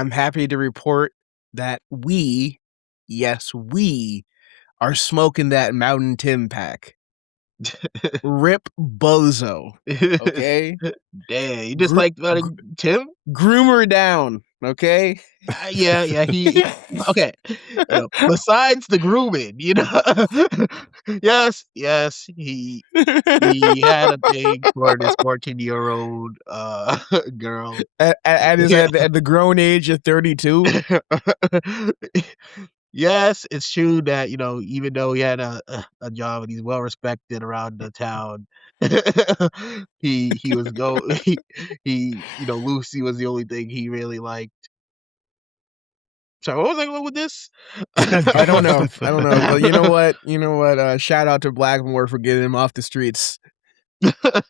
I'm happy to report that yes, we are smoking that Mountain Tim pack. Rip Bozo. Okay? Damn, you just like Tim? Groom her down. Okay? Yeah, okay. Besides the grooming, yes, he had a thing for this 14-year-old girl. At the grown age of 32. Yes, it's true that even though he had a job and he's well respected around the town, he was Lucy was the only thing he really liked. Sorry, what was I going with this? I don't know. But you know what? Shout out to Blackmore for getting him off the streets. But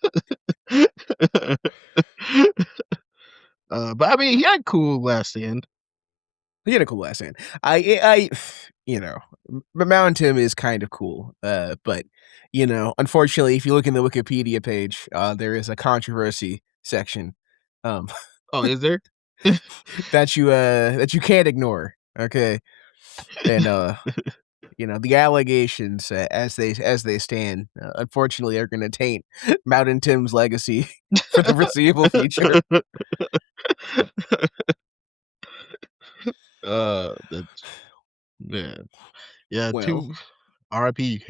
I mean, he had a cool last stand. He had a cool last stand. But Mountain Tim is kind of cool. But unfortunately, if you look in the Wikipedia page, there is a controversy section. Oh, is there? that you can't ignore. Okay, and the allegations as they stand, unfortunately, are going to taint Mountain Tim's legacy for the foreseeable future. That's man, yeah. Well, R.I.P.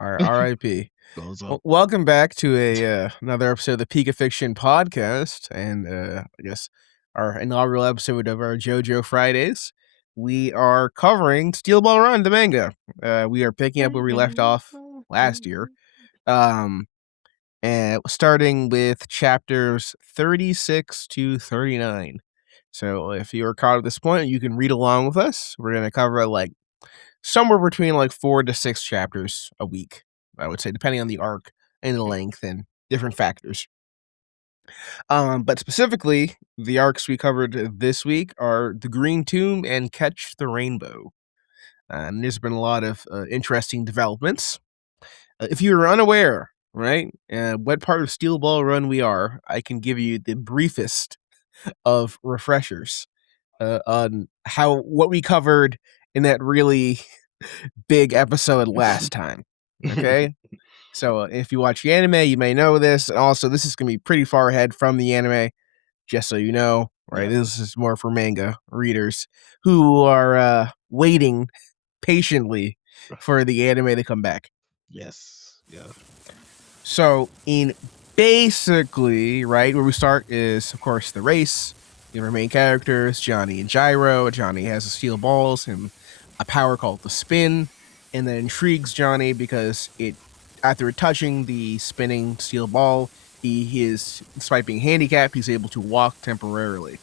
R.I.P. Well, welcome back to another episode of the Peak of Fiction podcast, and I guess our inaugural episode of our JoJo Fridays. We are covering Steel Ball Run, the manga. We are picking up where we left off last year, and starting with chapters 36 to 39. So if you are caught at this point, you can read along with us. We're going to cover somewhere between 4 to 6 chapters a week, I would say, depending on the arc and the length and different factors. But specifically, the arcs we covered this week are The Green Tomb and Catch the Rainbow. And there's been a lot of interesting developments. If you're unaware, right, what part of Steel Ball Run we are, I can give you the briefest of refreshers on what we covered in that really big episode last time. Okay? So if you watch the anime, you may know this. Also, this is going to be pretty far ahead from the anime, just so you know, right? Yeah. This is more for manga readers who are waiting patiently for the anime to come back. Yes. Yeah. So in basically, right, where we start is, of course, the race. You have our main characters, Johnny and Gyro. Johnny has the steel balls and a power called the spin, and that intrigues Johnny because after touching the spinning steel ball, he is, despite being handicapped, he's able to walk temporarily.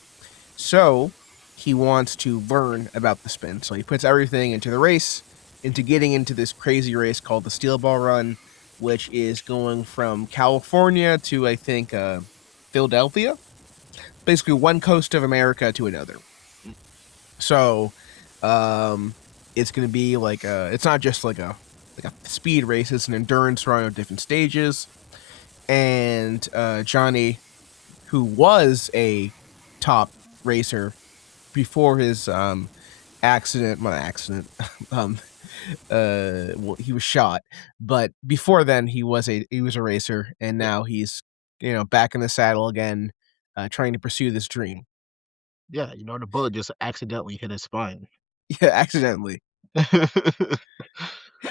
So he wants to learn about the spin. So he puts everything into the race, into getting into this crazy race called the Steel Ball Run, which is going from California to, I think, Philadelphia. Basically, one coast of America to another. So, it's going to be it's not just like a speed race. It's an endurance run of different stages. And Johnny, who was a top racer before his accident, well, he was shot, but before then he was a racer, and now he's back in the saddle again, trying to pursue this dream. Yeah, the bullet just accidentally hit his spine. Yeah, accidentally.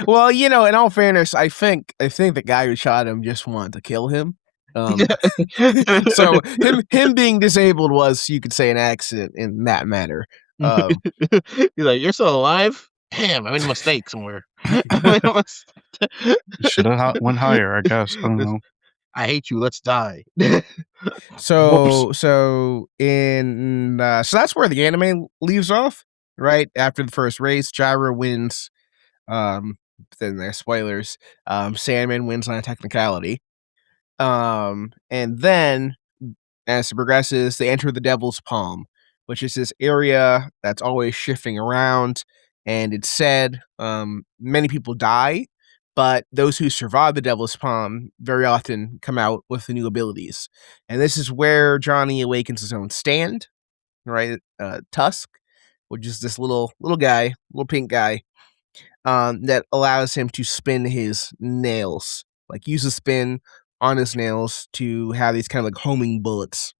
Well, in all fairness, I think the guy who shot him just wanted to kill him. So him being disabled was, you could say, an accident in that matter. He's like, "You're still alive? Damn, I made a mistake somewhere." Should have went higher, I guess. I don't know. I hate you. Let's die. So that's where the anime leaves off, right? After the first race, Gyro wins. Then there's spoilers. Sandman wins on a technicality. And then as it progresses, they enter the Devil's Palm, which is this area that's always shifting around. And it's said many people die, but those who survive the Devil's Palm very often come out with the new abilities. And this is where Johnny awakens his own stand. right? Tusk, which is this little guy, little pink guy, that allows him to spin his nails, like use a spin on his nails to have these kind of like homing bullets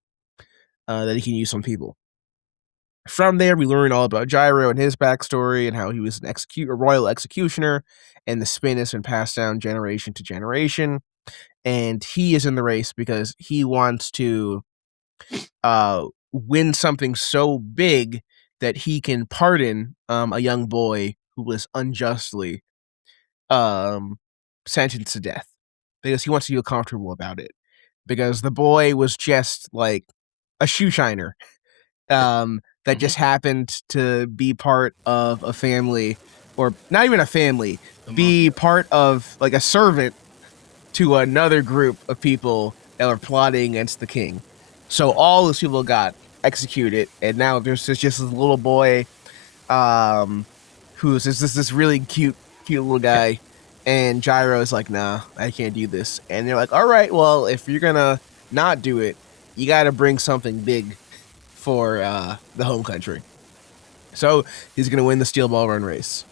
that he can use on people. From there, we learn all about Gyro and his backstory and how he was a royal executioner, and the spin has been passed down generation to generation. And he is in the race because he wants to win something so big that he can pardon a young boy who was unjustly um, sentenced to death, because he wants to feel comfortable about it. Because the boy was just like a shoe shiner that just happened to be part of a family, or not even a family, be part of like a servant to another group of people that were plotting against the king. So all those people got executed, and now there's just this little boy, who's this really cute little guy, and Gyro is like, nah, I can't do this. And they're like, all right, well, if you're gonna not do it, you got to bring something big for the home country. So he's gonna win the steel ball run race.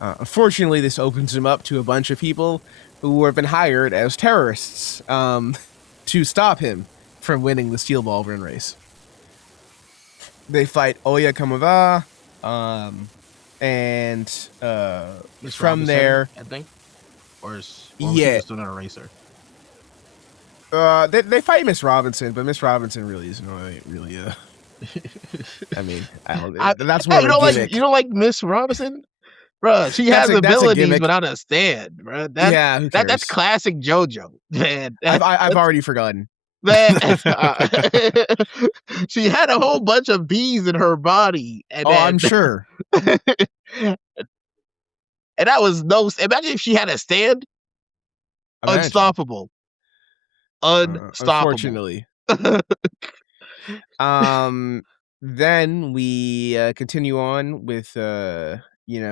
Unfortunately, this opens him up to a bunch of people who have been hired as terrorists to stop him from winning the steel ball run race. They fight Oya Kamava, and Miss from Robinson, there, I think, or was she yeah, just not a racer? they fight Miss Robinson, but Miss Robinson really isn't really I mean, that's more you of a don't gimmick. you don't like Miss Robinson, bro? She has That's a abilities gimmick. without a stand, bro. Yeah, who cares? That's classic JoJo, man. I've already forgotten. Man, she had a whole bunch of bees in her body, and Oh, then, I'm sure. and that was no. Imagine if she had a stand. Imagine. Unstoppable. Unstoppable. Unfortunately. Then we continue on with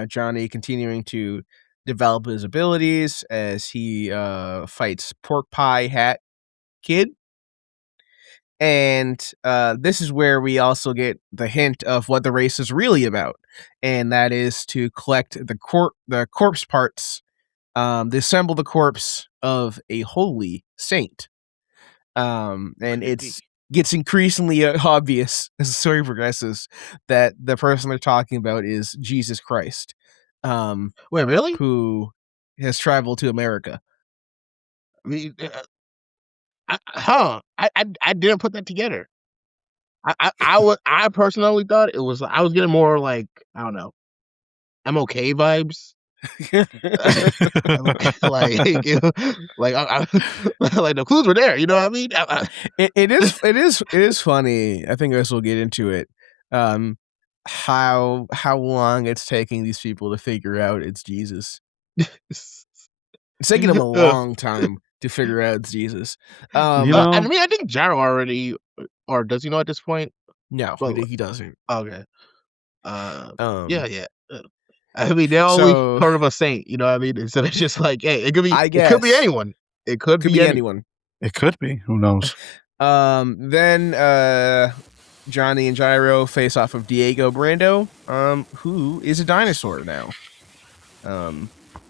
Johnny continuing to develop his abilities as he fights Pork Pie Hat Kid. And this is where we also get the hint of what the race is really about, and that is to collect the corpse parts, to assemble the corpse of a holy saint. And it gets increasingly obvious as the story progresses that the person they're talking about is Jesus Christ, Wait, really? who has traveled to America. I mean, I didn't put that together. I personally thought it was. I was getting more like, I don't know, MOK vibes. Like the clues were there. You know what I mean? It is funny. I think this will get into it. How long it's taking these people to figure out it's Jesus. It's taking them a long time to figure out it's Jesus. You know, I mean, I think Gyro already, or does he know at this point? No, Well, he doesn't. Okay. Yeah. I mean, they're always So sort of a saint. You know what I mean? Instead of just like, hey, it could be. I It could be guess. anyone. It could be anyone. it could be. Who knows? Then Johnny and Gyro face off of Diego Brando, who is a dinosaur now.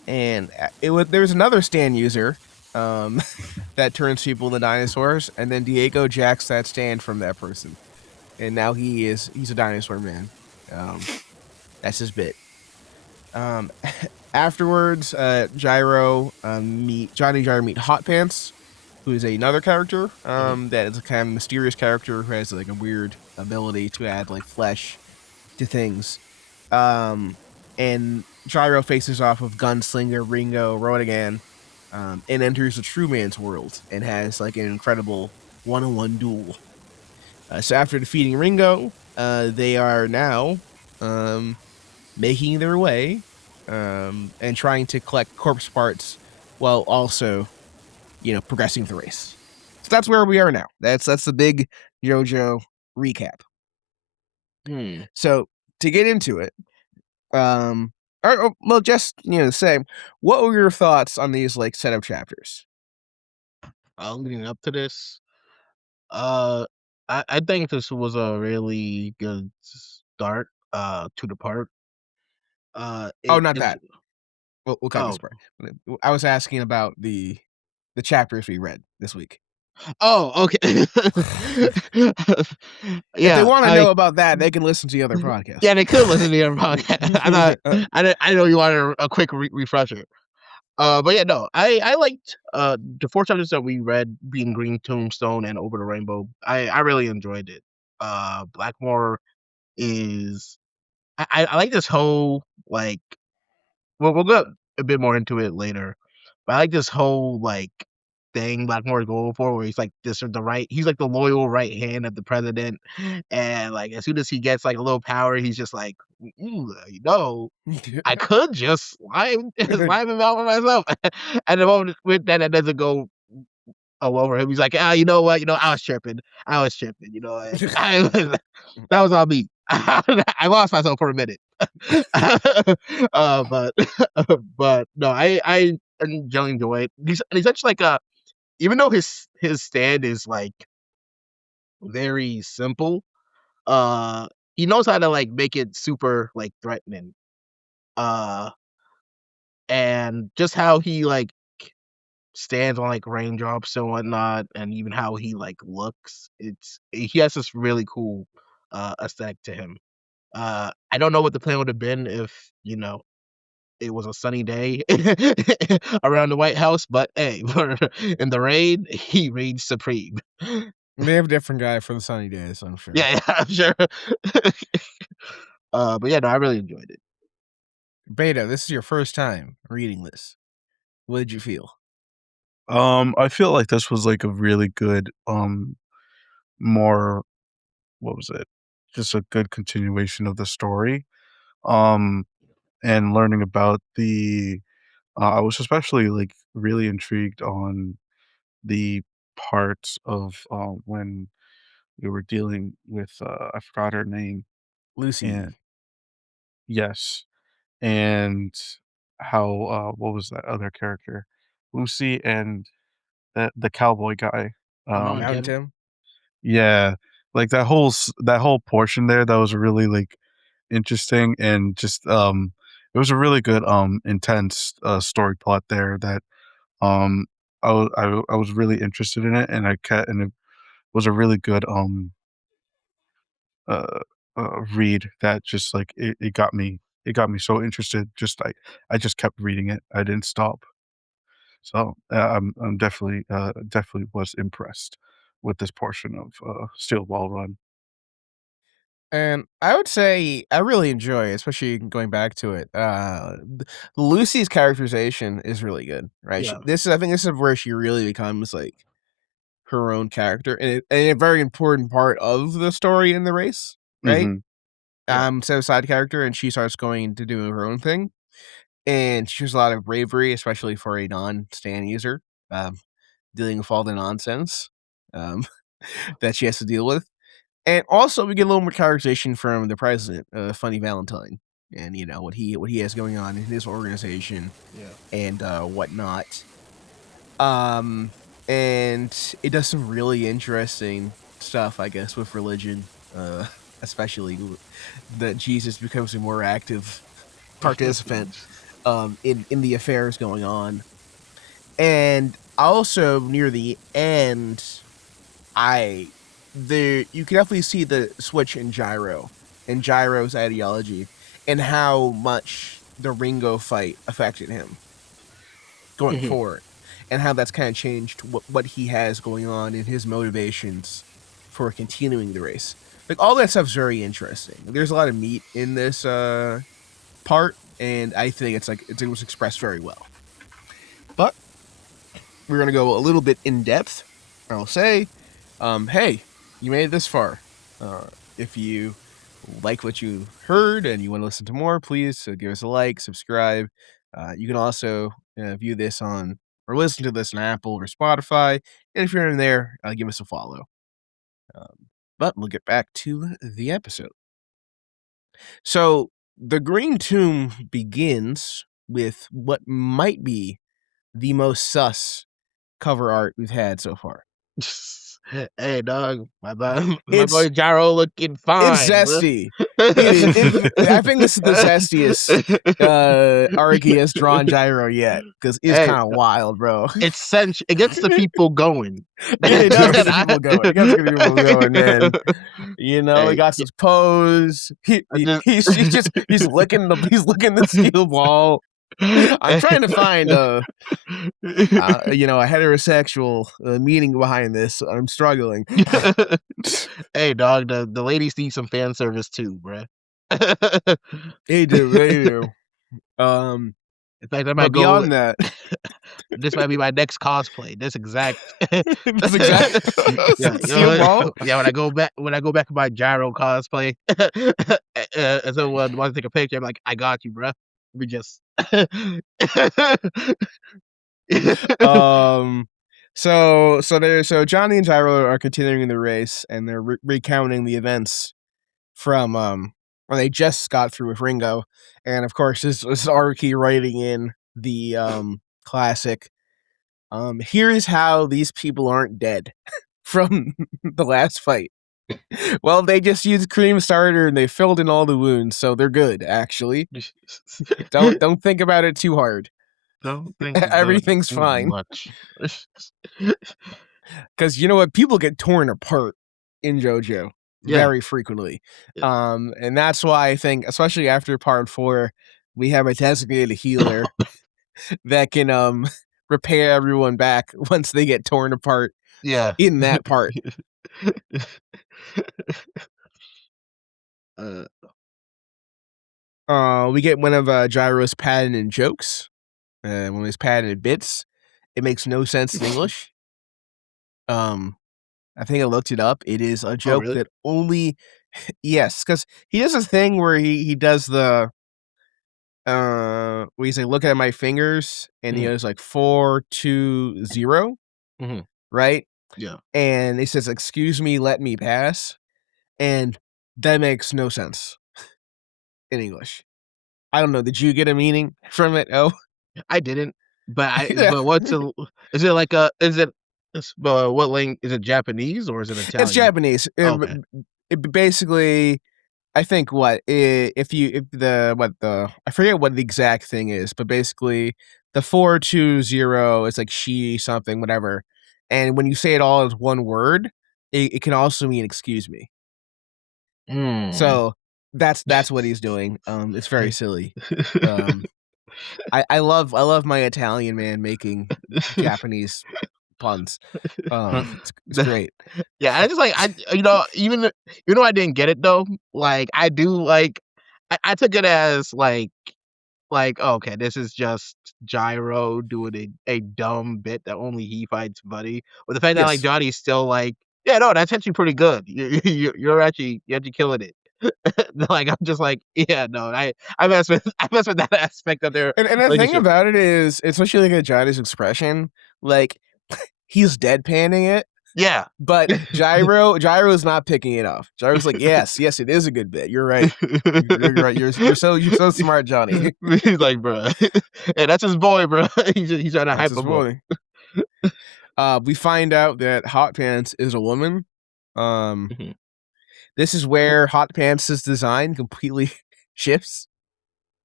And there's another stand user that turns people into dinosaurs, and then Diego jacks that stand from that person, and now he's a dinosaur man. That's his bit. Afterwards, Gyro Johnny and Gyro meet Hot Pants, who is another character that is a kind of mysterious character who has like a weird ability to add like flesh to things. And Gyro faces off with Gunslinger Ringo Rodan, and enters the True Man's world and has like an incredible one-on-one duel. So after defeating Ringo, they are now making their way and trying to collect corpse parts while also, progressing the race. So that's where we are now. That's the big JoJo recap. So to get into it, well, just say, what were your thoughts on these like set of chapters? Leading up to this, I think this was a really good start to the part. Oh, It not it's that. We'll cut this oh part. I was asking about the chapters we read this week. oh okay. If they Yeah, wanna know about that, they can listen to the other podcast. yeah, they could listen to your podcast. I know you wanted a quick refresher. But yeah, no, I liked the 4 chapters that we read, being Green Tombstone and Over the Rainbow. I really enjoyed it. Blackmore is I like this whole like we'll go a bit more into it later, but I like this whole like thing Blackmore is going for, where he's like he's like the loyal right hand of the president, and like as soon as he gets like a little power, he's just like, I could just slime him out for myself. And the moment with that doesn't go over him, he's like, you know what, I was tripping, that was on me. I lost myself for a minute. But but no, I generally enjoy it. He's such like a even though his stand is like very simple, uh, he knows how to like make it super like threatening. Uh, and just how he like stands on like raindrops and whatnot, and even how he like looks, he has this really cool aesthetic to him. I don't know what the plan would have been if it was a sunny day around the White House, but hey, in the rain, he reigns supreme. They have a different guy for the sunny days, I'm sure. Yeah, I'm sure. But yeah, no, I really enjoyed it. Beta, this is your first time reading this. What did you feel? I feel like this was like a really good, more what was it? Just a good continuation of the story. Um, and learning about I was especially like really intrigued on the parts of when we were dealing with I forgot her name. And Lucy. yes, and how what was that other character? Lucy and the cowboy guy. Mountain Mountain Tim. Tim? Yeah, like that whole portion there, that was really like interesting, and just it was a really good intense story plot there that um I was really interested in it, and and it was a really good uh, read that just like it got me so interested. Just I just kept reading it. I didn't stop. So I'm definitely definitely was impressed with this portion of Steel Ball Run. And I would say I really enjoy, especially going back to it. Lucy's characterization is really good, right? Yeah. I think this is where she really becomes like her own character, and a very important part of the story in the race, right? Hmm. Yeah. So side character, and she starts going to do her own thing, and she shows a lot of bravery, especially for a non-stan user, um, dealing with all the nonsense um, that she has to deal with. And also, we get a little more characterization from the president, Funny Valentine, and what he has going on in his organization Yeah. and whatnot. Um, and it does some really interesting stuff, I guess, with religion, especially that Jesus becomes a more active participant in the affairs going on. And also near the end, I you can definitely see the switch in Gyro and Gyro's ideology and how much the Ringo fight affected him going Mhm. forward, and how that's kind of changed what he has going on in his motivations for continuing the race. Like all that stuff's very interesting. There's a lot of meat in this part, and I think it was expressed very well. But we're gonna go a little bit in depth. I'll say, hey, you made it this far. If you like what you heard and you want to listen to more, please give us a like, subscribe. You can also view this on or listen to this on Apple or Spotify. And if you're in there, give us a follow. But we'll get back to the episode. So the Green Tomb begins with what might be the most sus cover art we've had so far. Hey, dog, my It's boy Gyro looking it's fine, bro. zesty. It is. I think this is the zestiest Araki has drawn Gyro yet because it's Hey, kind of wild, bro. it gets the people going. It does get the I, people going. It does get the people going, man. You know, he hey, got his pose. I just He's licking the steel ball. I'm trying to find a heterosexual meaning behind this. I'm struggling. hey, dog, the ladies need some fan service too, bruh. They do, they do. In fact, I But might go. beyond that, This might be my next cosplay. This exact. this exact Yeah, you steel know, ball. yeah. When I go back to my gyro cosplay, and someone wants to take a picture, I'm like, I got you, bruh. We just. Um, so Johnny and Gyro are continuing the race, and they're recounting the events from when they just got through with Ringo, and of course this is Araki writing in the classic. Here is how these people aren't dead from the last fight. Well, they just used cream starter and they filled in all the wounds, so they're good. Actually, don't think about it too hard. Don't think about it Everything's too fine. much. Because you know what? People get torn apart in JoJo Yeah. very frequently. Yeah. And that's why I think, especially after part 4, we have a designated healer that can repair everyone back once they get torn apart Yeah. in that part. We get one of Gyro's patented jokes. One of his patented bits. It makes no sense in English. I think I looked it up. It is a Oh, joke really? that only yes, because he does this thing where he does the where he's like, look at my fingers, and he Mhm. goes like 4, 2, 0, Mhm. right? Yeah. And he says, "Excuse me, let me pass," and that makes no sense in English. I don't know. Did you get a meaning from it? Oh, I didn't, but yeah. is it like a is it what language is it, Japanese or is it It's Italian? Japanese. Okay. It basically, I think if the I forget what the exact thing is, but basically the 420 is like she something whatever, and when you say it all as one word, it can also mean excuse me. Mm. So that's what he's doing. It's very silly. Um, I love my Italian man making Japanese puns. It's great. Yeah, I just like even though I didn't get it though, like I do like I took it as like okay, this is just Gyro doing a dumb bit that only he fights Buddy. But the fact that like Yes. Johnny's still like, yeah, no, that's actually pretty good. You're actually killing it. Like I'm just like, yeah, no, I mess with I mess with that aspect of their And the thing relationship. about it is, especially like a Johnny's expression, like he's deadpanning it, Yeah. but Gyro is not picking it off. Gyro's like, yes, yes, it is a good bit. You're right. You're right. You're so smart, Johnny. He's like, bro, hey, that's his boy, bro. He's trying to That's hype his him up. boy. We find out that Hot Pants is a woman. Um, Mhm. this is where Hot Pants' design completely shifts.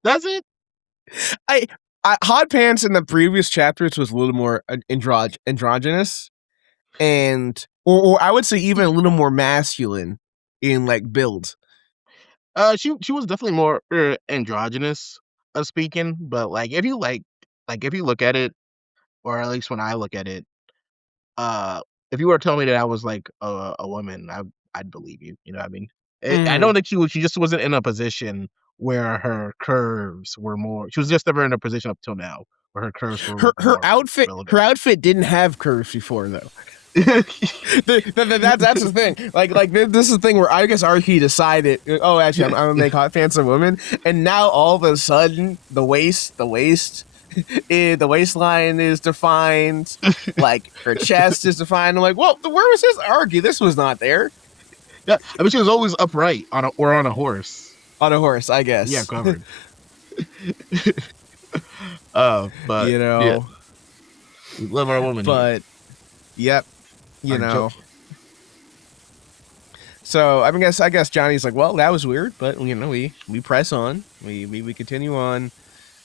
That's it. I, Hot Pants in the previous chapters was a little more androgynous, and or I would say even a little more masculine in like build. She was definitely more androgynous, speaking. But like if you look at it, or at least when I look at it, if you were to tell me that I was like a woman, I'd believe you. You know what I mean? I Mm. don't think she just wasn't in a position where her curves were more. She was just never in a position up till now where her curves were Her more her relevant. outfit didn't have curves before though. That's the thing. Like this is the thing where I guess Archie decided, oh, actually, I'm gonna make Hot Pants a woman, and now all of a sudden the waistline is defined, like her chest is defined. I'm like, well, where was this Archie? This was not there Yeah, I mean she was always upright on a horse. on a horse, I Yeah, guess. covered. But You yeah, know, we love our woman here. but yep, you Our jo- know. So I guess Johnny's like, well, that was weird, but we press on, we continue on.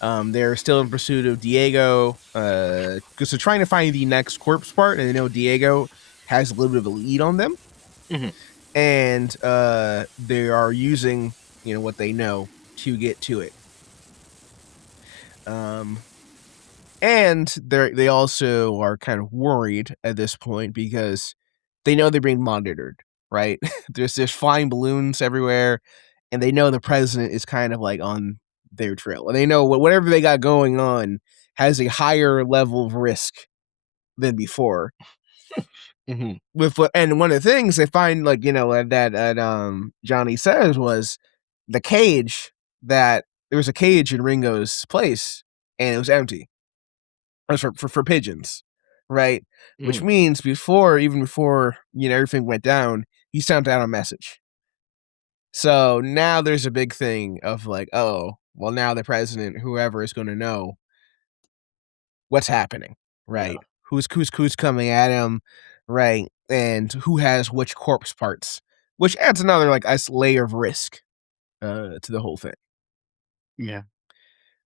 They're still in pursuit of Diego, because they're trying to find the next corpse part, and they know Diego has a little bit of a lead on them, Mhm. and they are using what they know to get to it. And they also are kind of worried at this point because they know they're being monitored, right? There's flying balloons everywhere, and they know the president is kind of like on their trail, and they know whatever they got going on has a higher level of risk than before. Mhm. And one of the things they find, like that Johnny says was the cage that there was a cage in Ringo's place, and it was empty. It was for pigeons, right? Which Mhm. means even before everything went down, he sent out a message. So now there's a big thing of like, oh, well, now the president, whoever, is going to know what's happening, Yeah. right? Who's coming at him, right? And who has which corpse parts, which adds another like layer of risk to the whole thing. Yeah.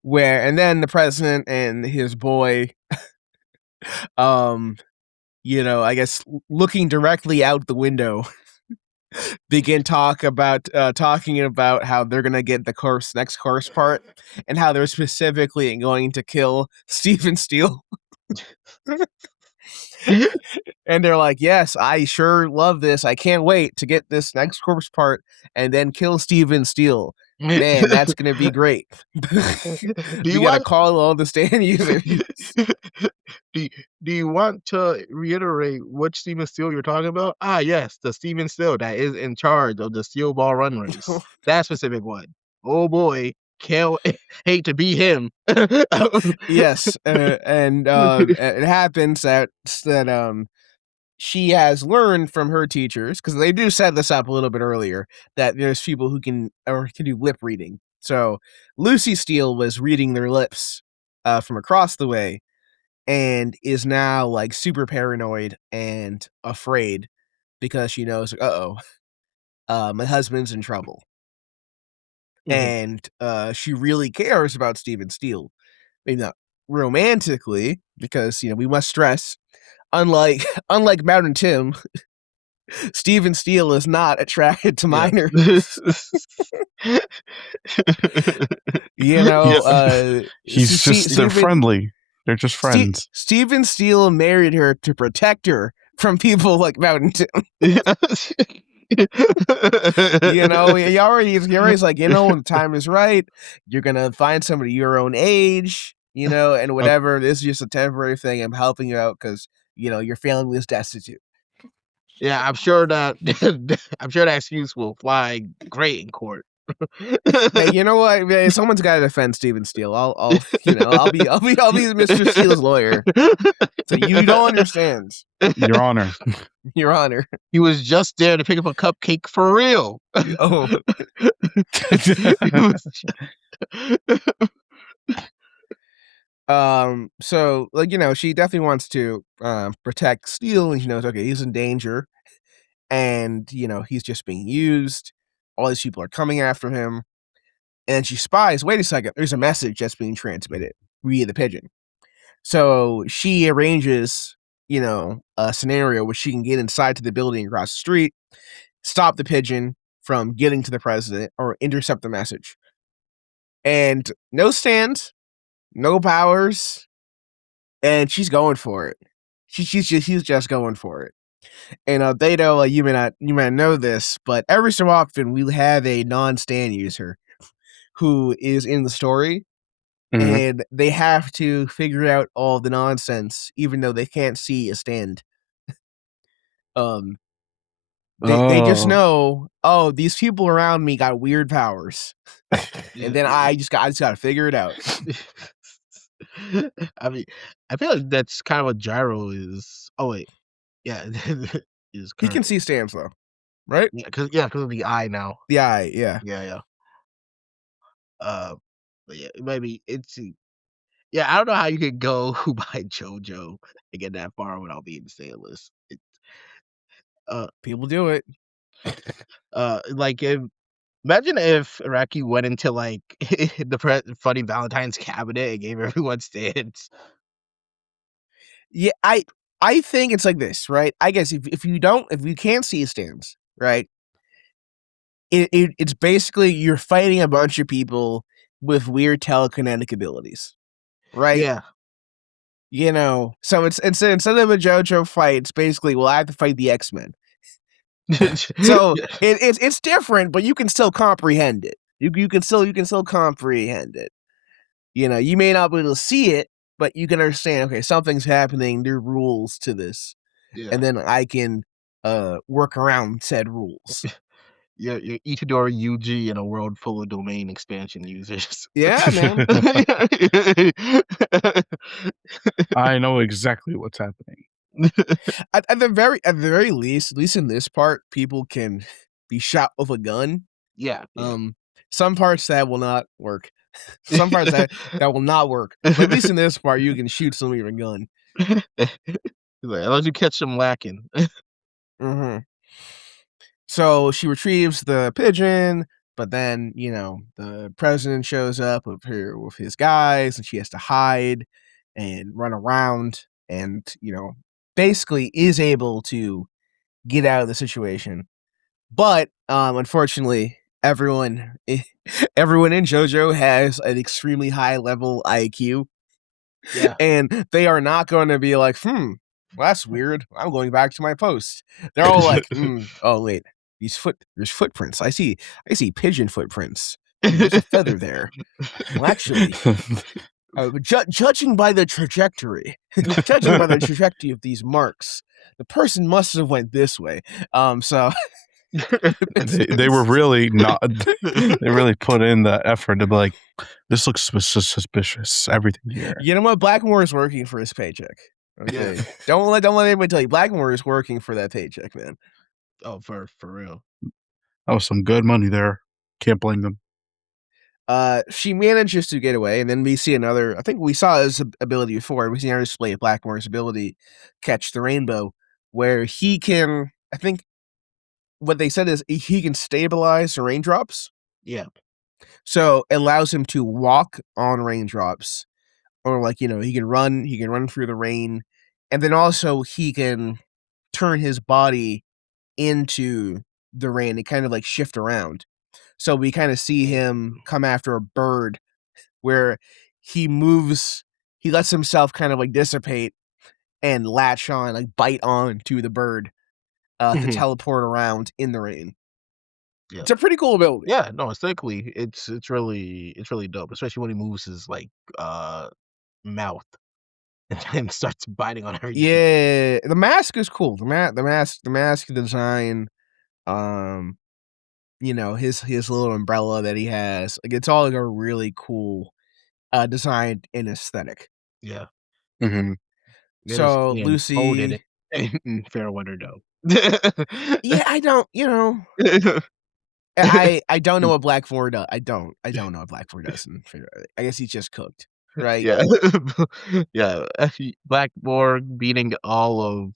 And then the president and his boy, um, I guess looking directly out the window, begin talking about how they're gonna get the next course part, and how they're specifically going to kill Stephen Steele. And they're like, yes, I sure love this. I can't wait to get this next corpse part and then kill Steven Steele. Man, that's gonna be great. Do We you gotta want call all the stand users. do do you want to reiterate which Steven Steele you're talking about? Ah, yes, the Steven Steele that is in charge of the Steel Ball Run race. That specific one. Oh boy, can't hate to be him. Yes, and it happens that she has learned from her teachers, because they do set this up a little bit earlier, that there's people who can do lip reading. So Lucy Steele was reading their lips from across the way, and is now like super paranoid and afraid because she knows, uh-oh, my husband's in trouble. Mhm. And she really cares about Stephen Steele. Maybe not romantically, because we must stress, unlike unlike Mountain Tim, Stephen Steele is not attracted to Yeah. minors. Yeah. He's just they're Stephen friendly. They're just friends. Stephen Steele married her to protect her from people like Mountain Tim. He already's like, when the time is right, you're gonna find somebody your own age, and whatever. This is just a temporary thing. I'm helping you out because your family is destitute. Yeah, I'm sure that I'm sure that excuse will fly great in court. Hey, you know what? Yeah, someone's got to defend Stephen Steele. I'll be Mr. Steele's lawyer. So you don't understand, Your Honor. Your Honor. He was just there to pick up a cupcake for real. Oh, He was so like she definitely wants to protect Steele, and she knows, okay, he's in danger, and he's just being used. All these people are coming after him, and she spies. Wait a second, there's a message that's being transmitted via the pigeon. So she arranges, a scenario where she can get inside to the building across the street, stop the pigeon from getting to the president, or intercept the message. And no stand, no powers, and she's going for it. She's just going for it. And they know, you may not know this, but every so often we have a non-stand user who is in the story, Mhm. and they have to figure out all the nonsense, even though they can't see a stand. Um, they just Oh. know, oh, these people around me got weird powers, and then I just got to figure it out. I mean, I feel like that's kind of what Gyro is. Oh wait, yeah, is He can currently. see stands though, right? Yeah, because of the eye now. The eye, yeah. Yeah, yeah. But yeah, maybe it's yeah. I don't know how you could go by JoJo and get that far without being sailless. People do it. Like imagine if Iraqi went into like funny Valentine's cabinet and gave everyone stands. Yeah, I think it's like this, right? I guess if you can't see stands, right? It's basically you're fighting a bunch of people with weird telekinetic abilities, right? Yeah. You know, so it's instead of a JoJo fight, it's basically well, I have to fight the X-Men. So Yeah. it's different, but you can still comprehend it. You can still comprehend it. You know, you may not be able to see it, but you can understand. Okay, something's happening. There are rules to this, Yeah. and then I can work around said rules. You're Itadori Yuji in a world full of domain expansion users. Yeah, man. I know exactly what's happening. At the very least, at least in this part, people can be shot with a gun. Yeah, yeah. Um, some parts that will not work. Some parts that will not work. But at least in this part, you can shoot somebody with a gun. Like, unless you catch them lacking. Mhm. So she retrieves the pigeon, but then, you know, the president shows up with his guys and she has to hide and run around and, you know, basically is able to get out of the situation. But unfortunately, everyone in JoJo has an extremely high level IQ Yeah. and they are not going to be like, well, that's weird. I'm going back to my post. They're all like, oh wait, there's footprints. I see pigeon footprints. There's a feather there. Well, actually, judging by the trajectory, judging by the trajectory of these marks, the person must have went this way. So They were really not. They really put in the effort to be like, this looks suspicious. Everything here. you know what? Blackmore is working for his paycheck. Okay, Yeah. don't let anybody tell you Blackmore is working for that paycheck, man. Oh, for real. That was some good money there. Can't blame them. She manages to get away, and then we see another. I think we saw his ability before. We see another display of Blackmore's ability, catch the rainbow, where he can. I think what they said is he can stabilize the raindrops, Yeah. so it allows him to walk on raindrops, or like you know he can run. He can run through the rain, and then also he can turn his body into the rain and kind of like shift around. So we kind of see him come after a bird where he moves, he lets himself kind of like dissipate and latch on, like bite on to the bird to Mhm. teleport around in the rain. Yeah. It's a pretty cool ability. Yeah, no, aesthetically, it's really dope, especially when he moves his like mouth and starts biting on everything. Yeah, the mask is cool. The mask design, um, you know, his little umbrella that he has, like it's all like a really cool design and aesthetic. Yeah. Hmm. So And Poe did Lucy, it in Fair Weather Dome. yeah, I don't, you know, I don't know what Black Four does. I don't know what Black Four does. I guess he's just cooked, right? Yeah. Yeah, Blackboard beating all of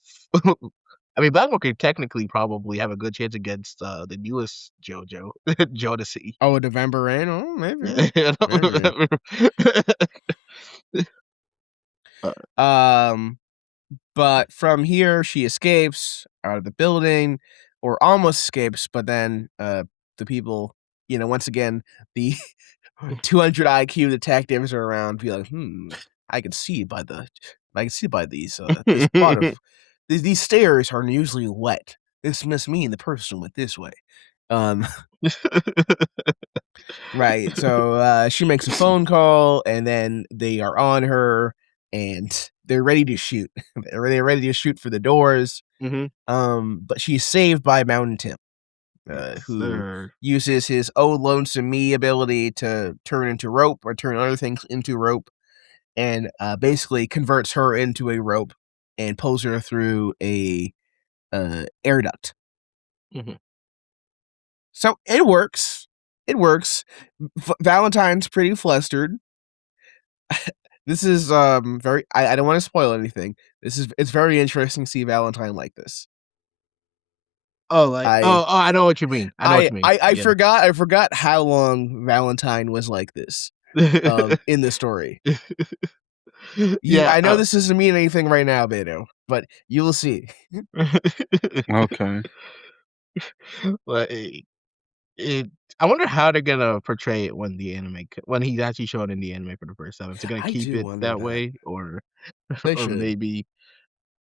I mean, Blackboard could technically probably have a good chance against, the newest JoJo, Jodeci. Oh, November Rain. Oh, maybe, Yeah. maybe. Uh, Um, but from here, she escapes out of the building, or almost escapes. But then, the people, you know, once again, the 200 IQ detectives are around. Be like, I can see by I can see by this part of these stairs are usually wet. This must mean the person went this way. Um, right. So she makes a phone call, and then they are on her, and they're ready to shoot. They're ready to shoot for the doors. Mhm. But she's saved by Mountain Tim, Yes, who sir. uses his "Oh Lonesome Me" ability to turn into rope or turn other things into rope, and basically converts her into a rope and pulls her through a air duct. Mhm. So it works. It works. Valentine's pretty flustered. This is very. I don't want to spoil anything. It's very interesting to see Valentine like this. Oh, like I I know what you mean. I know what I you mean. I I Yeah. forgot how long Valentine was like this, in the story. Yeah. I know this doesn't mean anything right now, Beto, but you will see. Okay. Like it. I wonder how they're gonna portray it when when he's actually shown in the anime for the first time. Is it gonna I keep do it wonder that that. way, or They or should. maybe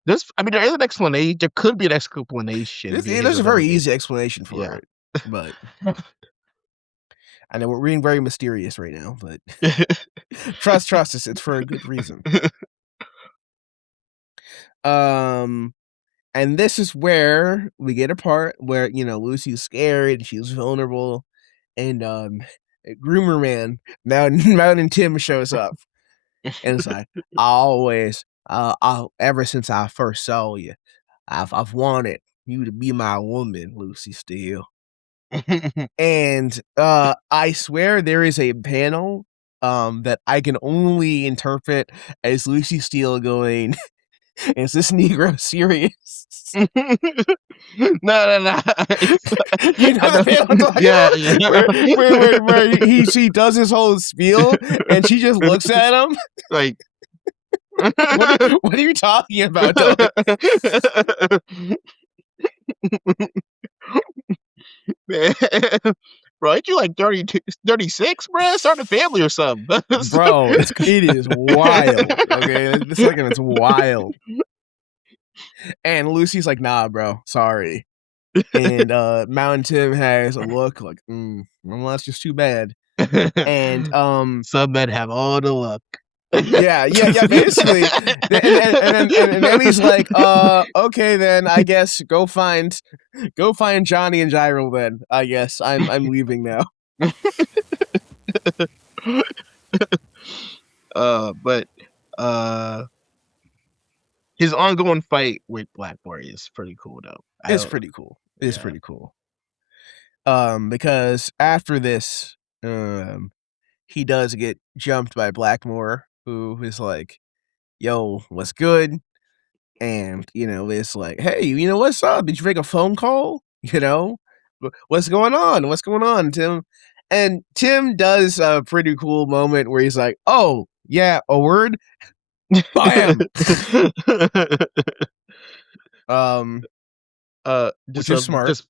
this? I mean, there is an explanation. There could be an explanation via his There's a very ability. easy explanation for Yeah. it, but I know we're being very mysterious right now, but trust us, it's for a good reason. Um, and this is where we get a part where, Lucy's scared and she's vulnerable, and, Groomer Man, Mountain Tim shows up, and it's like, "I always, ever since I first saw you, I've wanted you to be my woman, Lucy Steele." And, I swear there is a panel, that I can only interpret as Lucy Steele going, "Is this Negro serious?" No, no, no. You I know the know. panel I'm talking Yeah, about? yeah. Where she does his whole spiel, and she just looks at him? Like. What are you talking about, dog? Man, bro, ain't you like 32, 36, bro? Start a family or something. Bro, it is wild, okay? This second, it's wild. And Lucy's like, "Nah, bro, sorry." And, Mountain Tim has a look like, well, that's just too bad. And, Some men have all the luck. yeah, basically. And then he's like, okay, then I guess go find Johnny and Gyro then. I guess I'm leaving now. But uh, his ongoing fight with Blackboard is pretty cool though. I It's don't. pretty cool. It's Yeah. pretty cool. Because after this, he does get jumped by Blackmore, who is like, "Yo, what's good?" And, it's like, "Hey, what's up? Did you make a phone call?" What's going on? What's going on, Tim?" And Tim does a pretty cool moment where he's like, "Oh, yeah, a word?" Bam! Um, which is smart. Just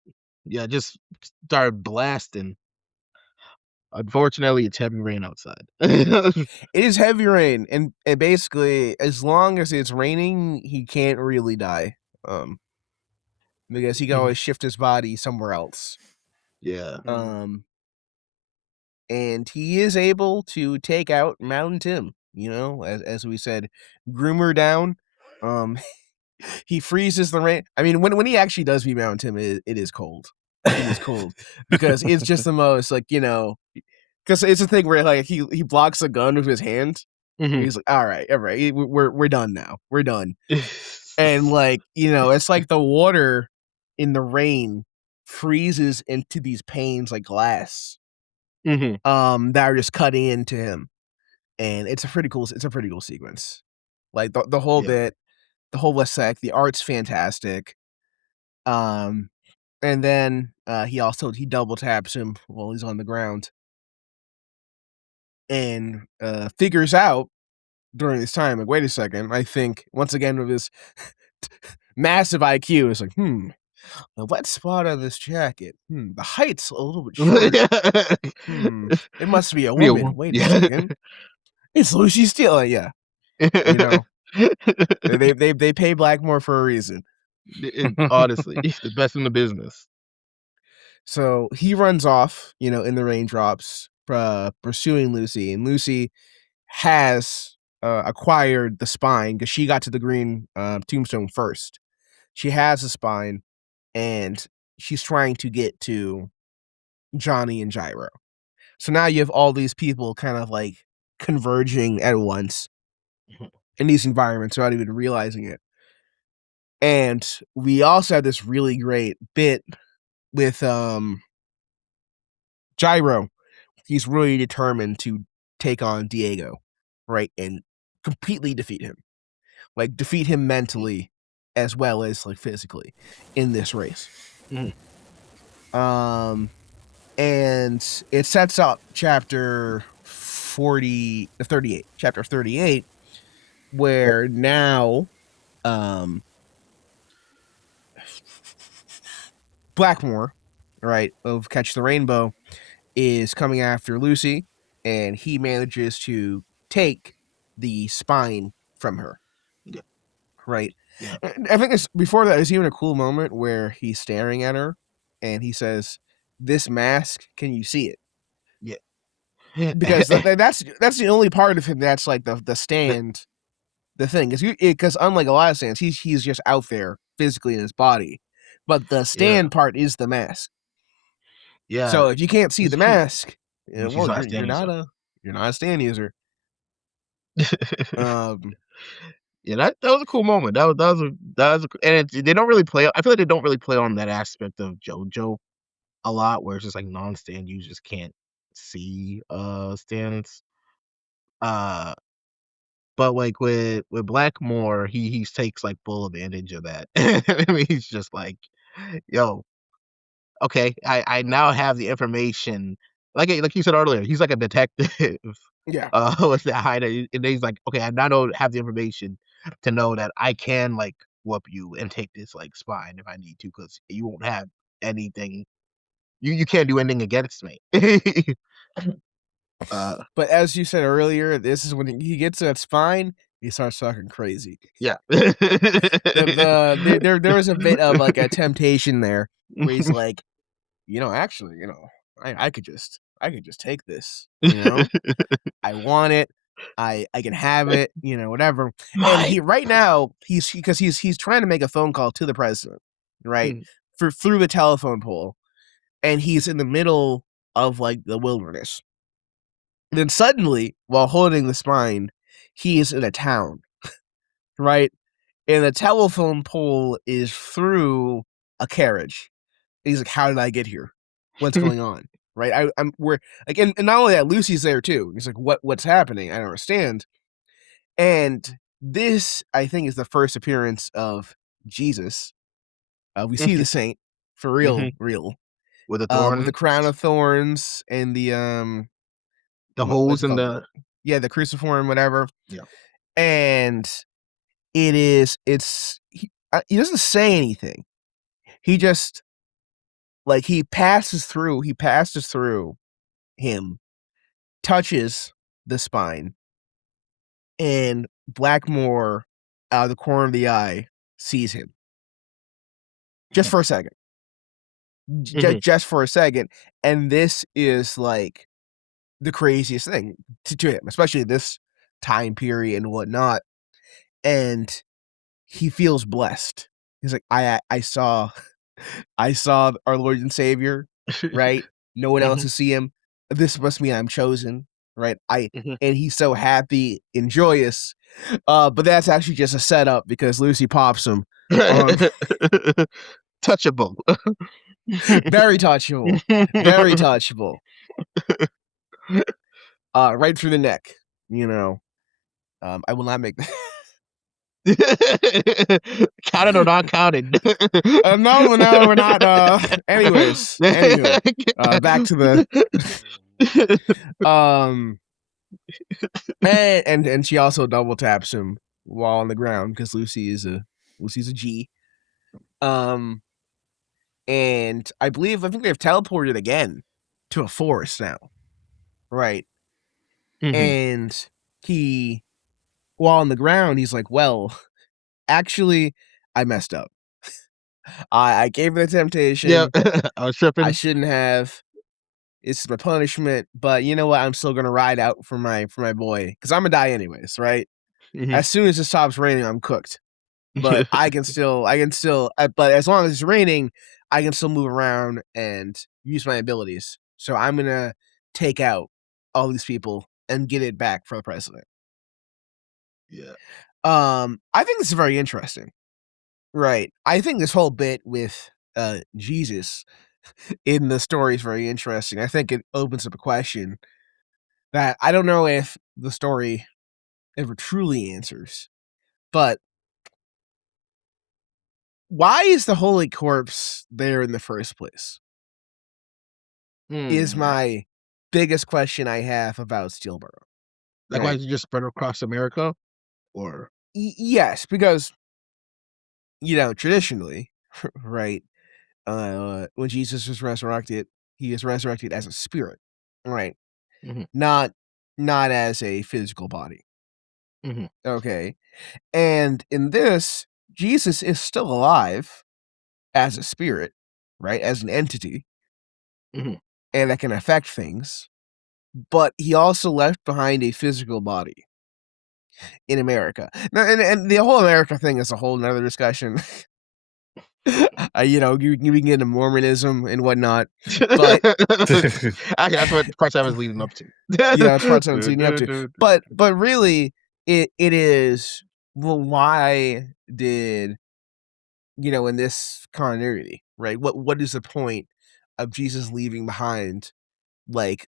yeah, just start blasting. Unfortunately, it's heavy rain outside. It is heavy rain, and basically, as long as it's raining, he can't really die. Because he can always shift his body somewhere else. Yeah. Um, and he is able to take out Mountain Tim. As we said, Groomer down. Um, he freezes the rain. I mean, when he actually does beat Mountain Tim, it is cold. It is cold because it's just the most because it's a thing where like he blocks a gun with his hand. Mhm. He's like, all right, we're done now. We're done. And it's like the water in the rain freezes into these panes like glass. Mhm. That are just cutting into him. And it's a pretty cool sequence. Like the whole Yeah. bit, the whole West Sec, the art's fantastic. Um and then he double taps him while he's on the ground and figures out during this time, like, wait a second, I think once again with his massive IQ, it's like, the wet spot on this jacket. The height's a little bit short. It must be a woman. Wait a Yeah. second. It's Lucy Steele. Yeah. You know, they pay Blackmore for a reason. Honestly, the best in the business. So he runs off, in the raindrops, pursuing Lucy, and Lucy has acquired the spine because she got to the green tombstone first. She has the spine, and she's trying to get to Johnny and Gyro. So now you have all these people kind of like converging at once in these environments without even realizing it. And we also have this really great bit with Gyro. He's really determined to take on Diego, right? And completely defeat him. Like defeat him mentally as well as like physically in this race. Um, and it sets up chapter 38, chapter 38, where now, Blackmore, right, of Catch the Rainbow, is coming after Lucy, and he manages to take the spine from her. Yeah. Right. Yeah. I think it's before that. There's even a cool moment where he's staring at her, and he says, "This mask, can you see it?" Yeah. Because that's the only part of him that's like the The- stand, the thing is because unlike a lot of stands, he's just out there physically in his body, but the yeah. stand part is the mask. Yeah. So if you can't see the mask, She's well, not standing. you're not a stand user. Um, Yeah, that was a cool moment. And they don't really play. I feel like they don't really play on that aspect of JoJo a lot, where it's just like non-stand users can't see stands. Uh, but like with Blackmore, he takes like full advantage of that. I mean, he's just like, yo, okay, I now have the information. Like you said earlier, he's like a detective. yeah. What's that hide? And he's like, okay, I now have the information to know that I can like whoop you and take this like spine if I need to, because you won't have anything. You can't do anything against me. uh, But as you said earlier, this is when he gets that spine, he starts talking crazy. yeah. There was a bit of like a temptation there where he's like, actually, I could just take this, I want it. I can have it, whatever. And My. he right now he's trying to make a phone call to the president, right? For through the telephone pole, and he's in the middle of like the wilderness. Then suddenly, while holding the spine, he is in a town, right? And the telephone pole is through a carriage. He's like, "How did I get here? What's going on?" Right? We're like, and not only that, Lucy's there too. He's like, "What's happening? I don't understand." And this, I think, is the first appearance of Jesus. We see the saint for real, real, With the with the thorn, crown of thorns and the the what's holes it in called? the Yeah, the cruciform, whatever. yeah. And he doesn't say anything. He just like he passes through him, touches the spine, and Blackmore out of the corner of the eye sees him just for a second. Just for a second, and this is like the craziest thing to him, especially this time period and whatnot. And he feels blessed. He's like, I saw our Lord and Savior, right? No one else Mhm, to see him. This must mean I'm chosen, right? mhm. And he's so happy and joyous. But that's actually just a setup because Lucy pops him on Touchable. very touchable, very touchable, right through the neck. You know, I will not make. Counted or not counted. No, we're not. Anywho, back to the um. And she also double taps him while on the ground because Lucy's a G. Um, and I think they've teleported again to a forest now, right? Mhm. And he, while on the ground, he's like, "Well, actually, I messed up. I gave it a Yeah, temptation. I was I tripping. shouldn't have. This is my punishment. But you know what? I'm still gonna ride out for my boy because I'm gonna die anyways, right? Mhm. As soon as it stops raining, I'm cooked." But but as long as it's raining, I can still move around and use my abilities. So I'm gonna take out all these people and get it back for the president. Yeah. I think this is very interesting. Right. I think this whole bit with Jesus in the story is very interesting. I think it opens up a question that I don't know if the story ever truly answers. But why is the Holy Corpse there in the first place? Is Hmm. my biggest question I have about Steelborough. Like, why Right? is it just spread across America? Or Yes, because traditionally, right? When Jesus was resurrected, he is resurrected as a spirit, right? Mhm, Not not as a physical body. mhm, Okay. And in this, Jesus is still alive as a spirit, right? As an entity, mhm. and that can affect things, but he also left behind a physical body in America. Now, and the whole America thing is a whole nother discussion. We can get into Mormonism and whatnot, but Actually, that's what part 7 is leading up to. it's part 7 Du- leading up du- to. du- du. But really, it is, well, why did in this continuity, right? What is the point of Jesus leaving behind like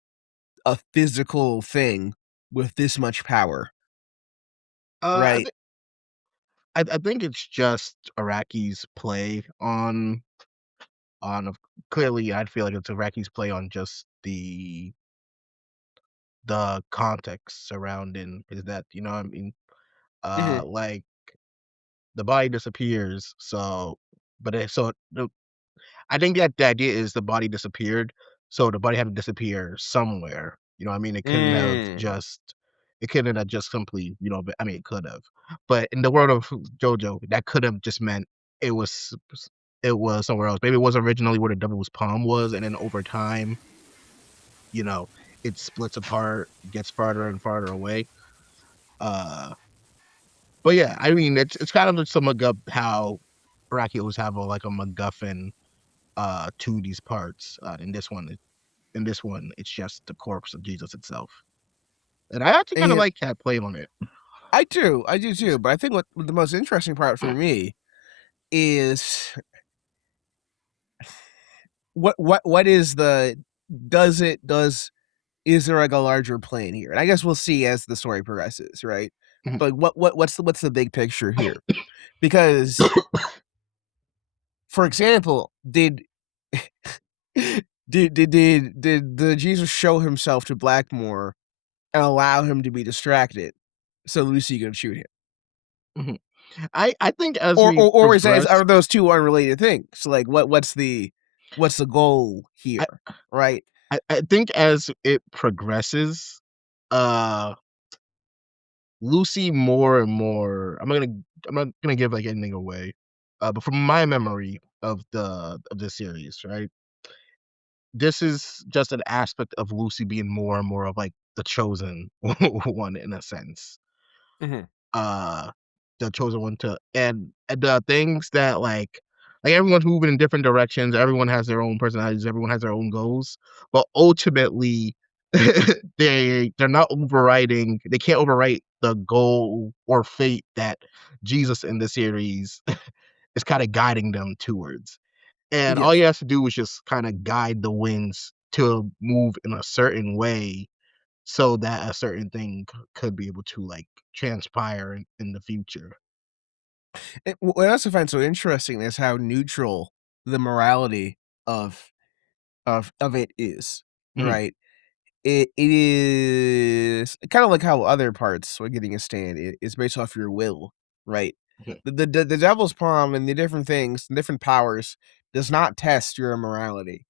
a physical thing with this much power, Uh, I right? think I think it's just Iraqi's play on clearly. I feel like it's Iraqi's play on just the context surrounding his death. You know what I mean? Hmm. Like the body disappears, I think that the idea is the body disappeared, so the body had to disappear somewhere. You know what I mean? Mm. It couldn't have just simply, but I mean, it could have. But in the world of JoJo, that could have just meant it was it was somewhere else. Maybe it was originally where the devil's palm was, and then over time, you know, it splits apart, gets farther and farther away. Uh, but yeah, I mean, it's kind of just a MacGuff how Iraqi always have like a MacGuffin to these parts. In this one, it's just the corpse of Jesus itself. And I actually kind of And like that play on it. I do too. But I think what the most interesting part for me is what is the does is there like a larger plan here? And I guess we'll see as the story progresses, right? Mhm. But what's the big picture here? Because, for example, did the Jesus show himself to Blackmore and allow him to be distracted so Lucy could shoot him? Mhm. I think as we Or progress, are those two unrelated things? Like what's the goal I, here, right? I think as it progresses, uh, Lucy more and more. I'm not gonna give like anything away, but from my memory of the series, right? This is just an aspect of Lucy being more and more of like the chosen one in a sense. Mhm. uh the chosen one to and the things that like everyone's moving in different directions, everyone has their own personalities, everyone has their own goals, but ultimately they're not overriding, they can't overwrite the goal or fate that Jesus in the series is kind of guiding them towards. And all he Yes. has to do is just kind of guide the winds to move in a certain way so that a certain thing could be able to like transpire in the future. What I also find so interesting is how neutral the morality of of it is, Mhm, right? It is kind of like how other parts when getting a stand is based off your will, right? mhm, The devil's palm and the different things, and different powers does not test your morality,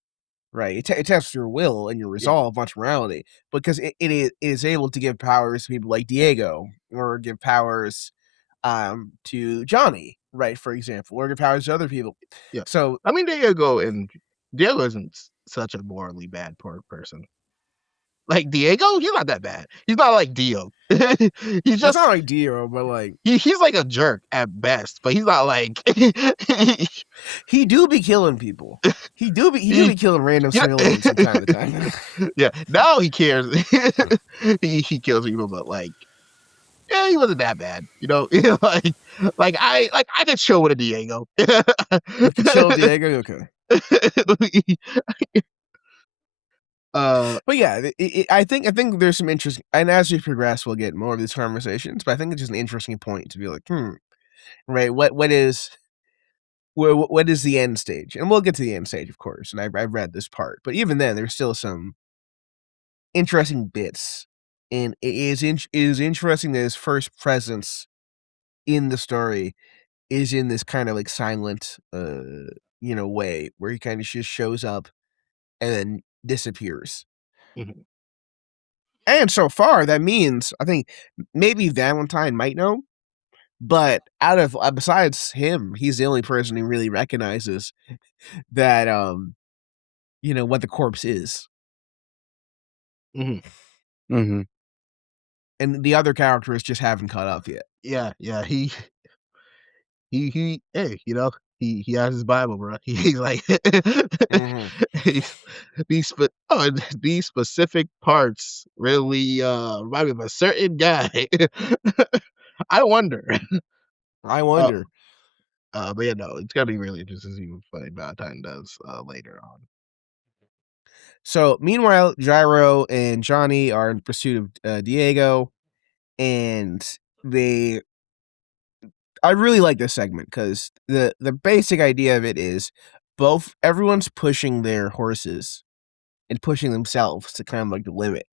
right? It tests your will and your yeah, resolve, much morality, because it is able to give powers to people like Diego, or give powers to Johnny, right? For example, or give powers to other people. yeah. So I mean, Diego and Diego isn't such a morally bad poor person. Like Diego, he's not that bad. He's not like Dio. He's it's not just like Dio, but like he's like a jerk at best, but he's not like he do be killing people. He do he, be killing random you civilians from time to time. yeah. Now he cares. He kills people, but like yeah, he wasn't that bad, you know. Like I could chill with a Diego. You could chill Diego, okay. uh, But yeah, I think there's some interest, and as we progress, we'll get more of these conversations. But I think it's just an interesting point to be like, right? what is the end stage? And we'll get to the end stage, of course. And I've read this part, but even then, there's still some interesting bits. And it is interesting that his first presence in the story is in this kind of like silent, way where he kind of just shows up and then disappears. Mhm. And so far, that means I think maybe Valentine might know, but out of besides him, he's the only person who really recognizes that what the corpse is. Mhm. Mhm. And the other characters just haven't caught up yet. Yeah, yeah. Hey, he has his Bible, bro. He's like, Mhm. he's, these specific parts really remind me of a certain guy. I wonder. I Uh, wonder. but yeah, no, it's gonna be really interesting to see what Funny Valentine does later on. So meanwhile, Gyro and Johnny are in pursuit of Diego, and they. I really like this segment because the basic idea of it is everyone's pushing their horses and pushing themselves to kind of like the limit.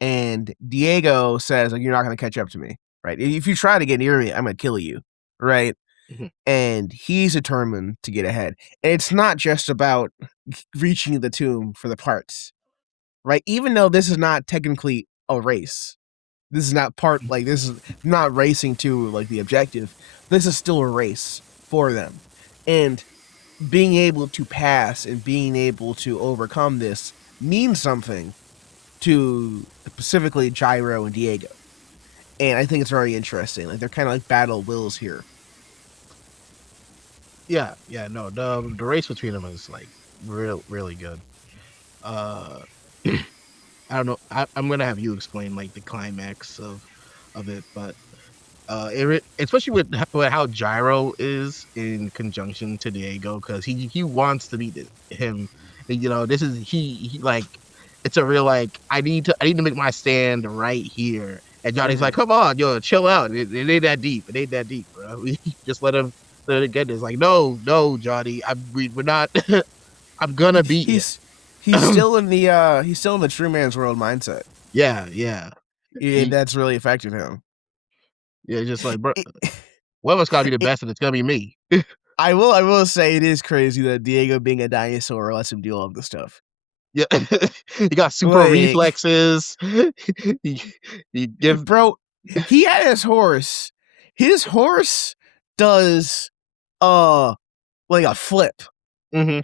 And Diego says, like, you're not going to catch up to me, right? If you try to get near me, I'm going to kill you, right? Mhm. And he's determined to get ahead. And it's not just about reaching the tomb for the parts, right? Even though this is not technically a race, this is not this is not racing to like the objective. This is still a race for them. And being able to pass and being able to overcome this means something to specifically Gyro and Diego. And I think it's very interesting. Like they're kind of like battle wills here. Yeah, yeah, no, the race between them is like really good. Uh, I don't know. I'm gonna have you explain like the climax of it, but especially with how Gyro is in conjunction to Diego, because he wants to beat him. And, this is he like it's a real like I need to make my stand right here. And Johnny's like, Mm-hmm. come on, yo, chill out. It ain't that deep. It ain't that deep, bro. We just let it get this. Like, no, Johnny, we're not. I'm gonna beat you. He's still in the true man's world mindset. Yeah, yeah. And He, that's really affected him. yeah, just like, bro, It, one of us gotta be the it, best, and it's gonna be me. I will say it is crazy that Diego being a dinosaur lets him do all of this stuff. Yeah, he got super Like, reflexes. he, he give. bro, he had his horse. His horse does like a flip. Mhm.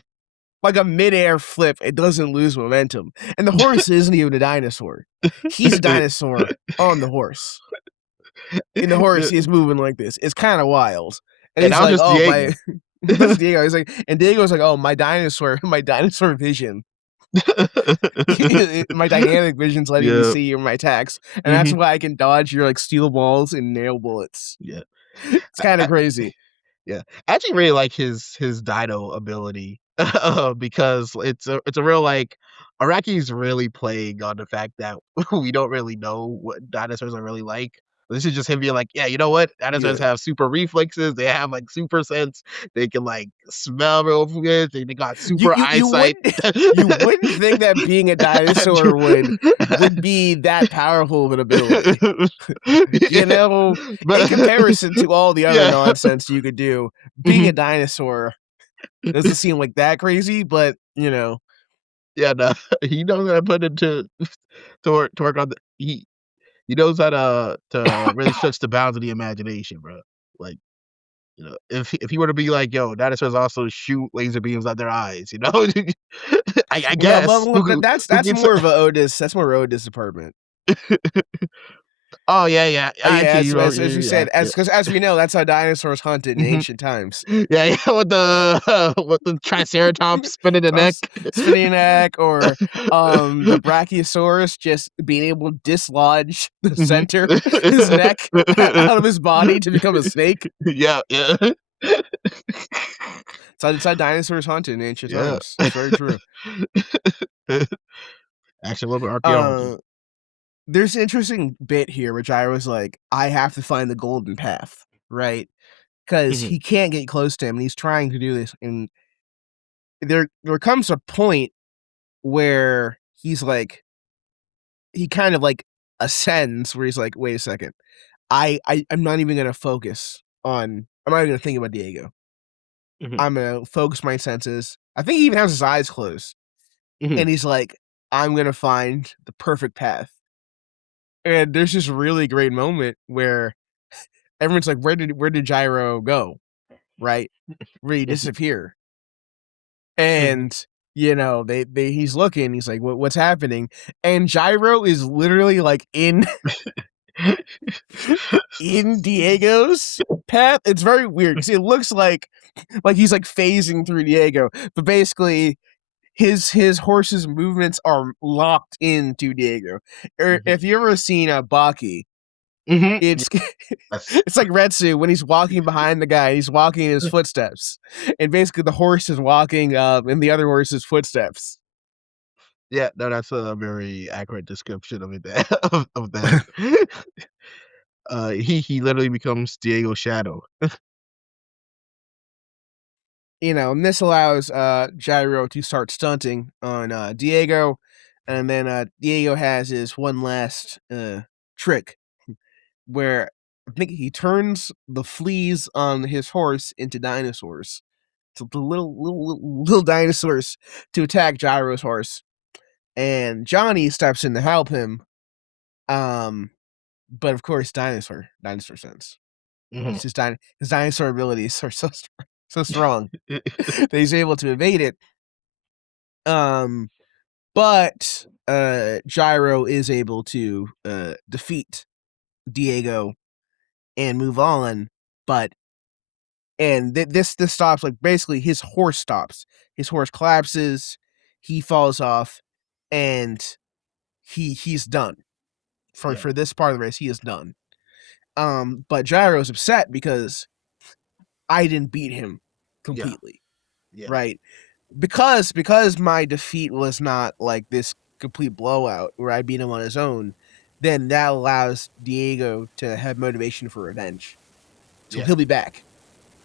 Like a midair flip. It doesn't lose momentum. And the horse isn't even a dinosaur. He's a dinosaur on the horse. And the horse is moving like this. It's kind of wild. And And he's that was like, just oh, my. Diego. That's Diego. He's like, and Diego's like, oh, my dinosaur vision. My dynamic vision's letting me Yeah. see my attacks. And that's Mhm. why I can dodge your like steel balls and nail bullets. Yeah. It's kind of crazy. Yeah, I actually really like his Dido ability because it's a real like Araki's really playing on the fact that we don't really know what dinosaurs are really like. This is just him being like, yeah, you know what? Dinosaurs Yeah. have super reflexes. They have like super sense. They can like smell real good. They got You super you you eyesight. wouldn't you wouldn't think that being a dinosaur would be that powerful of an ability. In But comparison to all the other yeah. nonsense you could do, being a Mhm. dinosaur doesn't seem like that crazy, but Yeah, no, he knows how to put it to work on he knows how to really stretch the bounds of the imagination, bro. Like, if he were to be like, "Yo, dinosaurs also shoot laser beams out their eyes," I yeah, guess well, who that's can more of a Otis. That's more Otis department. Oh yeah, yeah. Yeah, Actually, as we yeah, said, yeah. because as we know, that's how dinosaurs hunted in Mhm. ancient times. Yeah, yeah, with the triceratops spinning the I neck. was spinning neck, or the Brachiosaurus just being able to dislodge the Mhm. center, his neck out of his body to become a snake. Yeah, yeah. It's how dinosaurs hunted in ancient Yeah. times. It's very true. Actually, a little bit Uh, archaeology. there's an interesting bit here where Gyro's like, I have to find the golden path, right? because Mhm. he can't get close to him, and he's trying to do this. And there comes a point where he's like, he kind of like ascends, where he's like, wait a second, I'm not even gonna focus on. I'm not even gonna think about Diego. Mhm. I'm gonna focus my senses. I think he even has his eyes closed, Mhm. and he's like, I'm gonna find the perfect path. And there's this really great moment where everyone's like, where did Gyro go? Right? Where he Mhm. disappear? Mhm. And he's looking, he's like, what's happening? And Gyro is literally like in Diego's path. It's very weird because it looks like he's like phasing through Diego, but basically his horse's movements are locked into Diego. Or Mhm. if you ever seen a Baki, Mhm. it's Yes. it's like Retsu when he's walking behind the guy, he's walking in his footsteps. And basically the horse is walking in the other horse's footsteps. Yeah, no, that's a very accurate description of it of that. He literally becomes Diego's shadow. And this allows Gyro to start stunting on Diego, and then Diego has his one last trick where I think he turns the fleas on his horse into dinosaurs. So the little dinosaurs to attack Gyro's horse, and Johnny steps in to help him. Um, but of course, dinosaur sense. Mhm. His dinosaur abilities are so strong that he's able to evade it. Um, but Gyro is able to defeat Diego and move on. But this stops, like, basically his horse stops. His horse collapses. He falls off, and he's done Yeah, for this part of the race. He is done. But Gyro's upset because I didn't beat him yeah, completely, yeah, right? Because my defeat was not like this complete blowout where I beat him on his own. Then that allows Diego to have motivation for revenge, so yeah. he'll be back.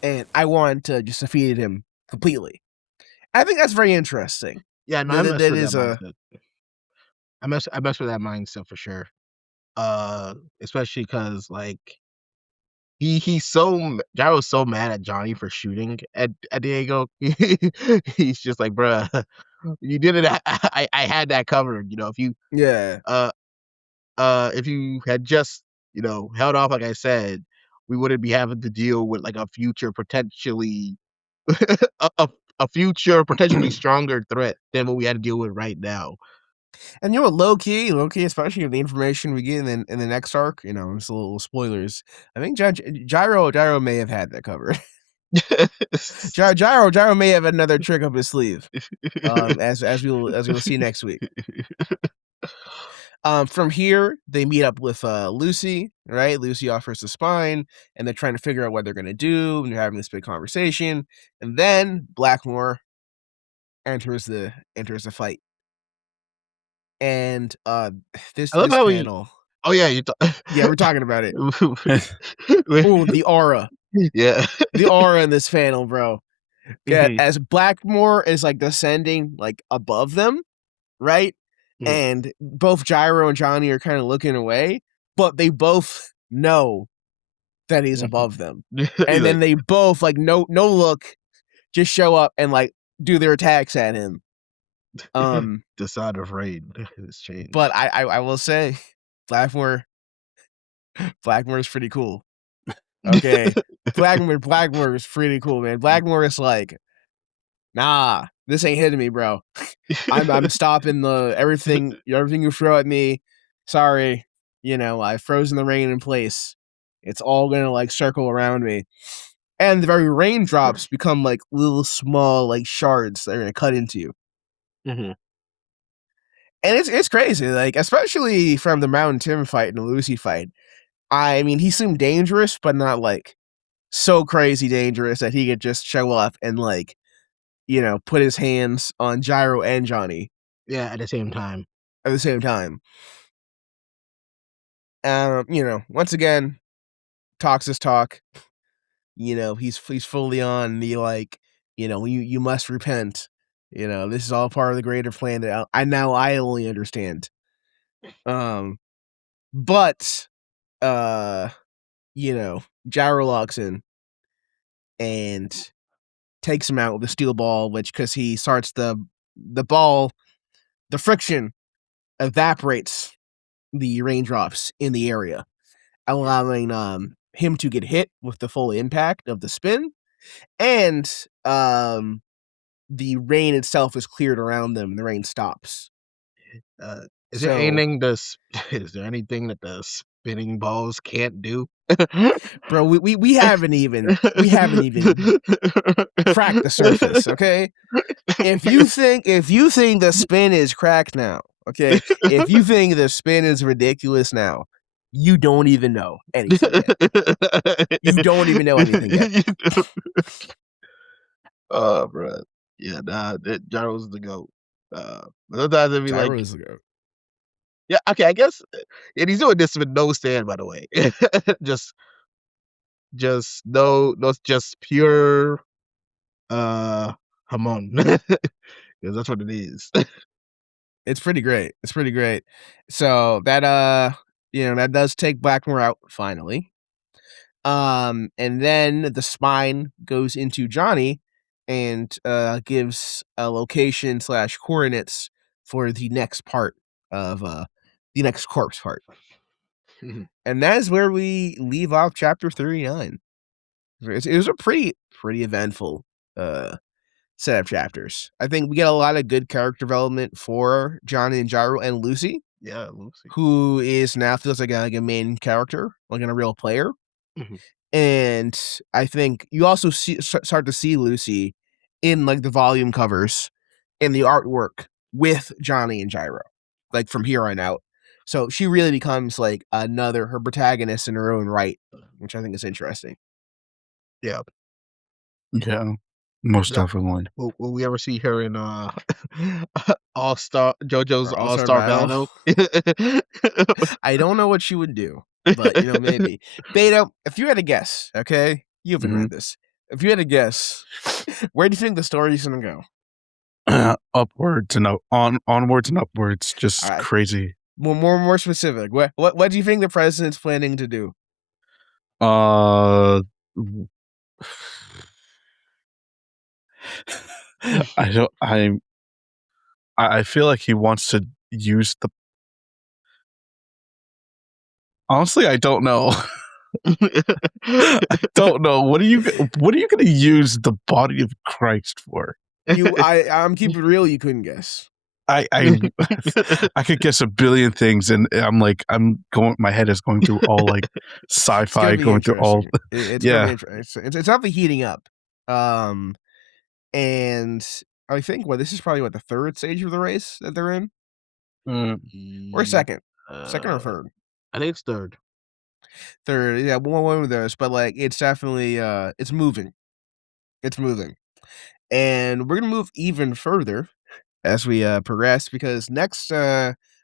And I want to just defeat him completely. I think that's very interesting. Yeah, no, I mess That with that is a mindset. I mess with that mindset for sure. Especially because like, Gyro's so mad at Johnny for shooting at Diego. He's just like, "Bruh, you did it. I had that covered. You know, yeah. uh if you had just, held off like I said, we wouldn't be having to deal with like a future potentially a a future potentially stronger threat than what we had to deal with right now." And low key, especially with the information we get in the next arc, it's a little spoilers. I think Gyro may have had that covered. Gyro may have another trick up his sleeve. As we will see next week. From here, they meet up with Lucy, right? Lucy offers the spine, and they're trying to figure out what they're gonna do, and they're having this big conversation. And then Blackmore enters the fight. And this I love this how we panel, Oh, yeah, you thought yeah, we're talking about it. Wait, Oh, the aura. yeah. The aura in this panel, bro. Mhm, As Blackmore is like descending like above them, right? mhm, And both Gyro and Johnny are kind of looking away, but they both know that he's mhm. above them. He's And then like, they both like no look, just show up and like do their attacks at him. Um, "The sound of rain has but changed." I will say Blackmore Blackmore is pretty cool. Okay. Blackmore is pretty cool, man. Blackmore is like, nah, this ain't hitting me, bro. I'm stopping the everything you throw at me. Sorry. I've frozen the rain in place. It's all gonna like circle around me. And the very raindrops become like little small like shards that are gonna cut into you. Mhm. And it's crazy, like, especially from the Mountain Tim fight and the Lucy fight. I mean, he seemed dangerous, but not like so crazy dangerous that he could just show up and like, put his hands on Gyro and Johnny Yeah, at the same time. at the same time. Once again, talks his talk. he's fully on the like, you must repent. This is all part of the greater plan that I only understand. But uh, Gyro locks in and takes him out with a steel ball, which because he starts the ball, the friction evaporates the raindrops in the area, allowing him to get hit with the full impact of the spin, and the rain itself is cleared around them. The rain stops. Is there So, anything is there anything that the spinning balls can't do? bro, we haven't even cracked the surface. Okay, if you think the spin is cracked now, okay, if you think the spin is ridiculous now, you don't even know anything yet. You don't even know anything yet. Oh, bro. Yeah, nah, Gyro's the GOAT. But sometimes it'd be like, Gyro is the goat. yeah, okay, I guess, and he's doing this with no stand, by the way. just, no, just pure, Hamon, because that's what it is. It's pretty great. It's pretty great. So that that does take Blackmore out finally. And then the spine goes into Johnny and gives a location / coordinates for the next part of the next corpse part. And that is where we leave off chapter 39. It was a pretty eventful set of chapters. I think we get a lot of good character development for Johnny and Gyro and Lucy, Yeah, Lucy. who is now feels like a main character, like a real player. Mhm. And I think you also start to see Lucy in like the volume covers and the artwork with Johnny and Gyro, like from here on out. So she really becomes like her protagonist in her own right, which I think is interesting. Yeah. Yeah, most Yeah. definitely. Will we ever see her in All-Star JoJo's Or All-Star All-Star Battle. Battle? I don't know what she would do, but maybe. Beto, if you had a guess, okay, you haven't Mhm. read this. If you had a guess, where do you think the story's gonna go? Upwards and onwards and upwards, just All right. crazy. More specific. What do you think the president's planning to do? Uh, I don't. I feel like he wants to use the. Honestly, I don't know. I don't know. What are you going to use the body of Christ for? I'm keeping it real. You couldn't guess. I could guess a billion things, and my head is going through all like sci-fi, going through all. It's Yeah. gonna be interesting. It's definitely heating up. And I think this is probably the third stage of the race that they're in, or second or third. I think it's third. Third, yeah, one of those. But like, it's definitely it's moving. It's moving, and we're gonna move even further as we progress, because next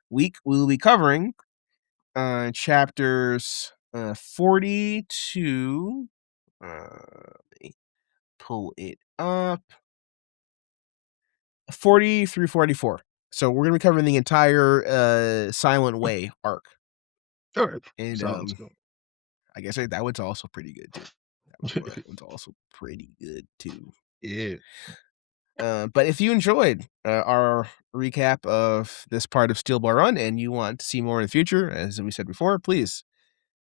week we'll be covering chapters 42. Let me pull it up. 40 through 44. So we're gonna be covering the entire Silent Way arc. Sure. And Sounds good. I guess that one's also pretty good too. That one's also pretty good too. Yeah. But if you enjoyed our recap of this part of Steel Ball Run and you want to see more in the future, as we said before, please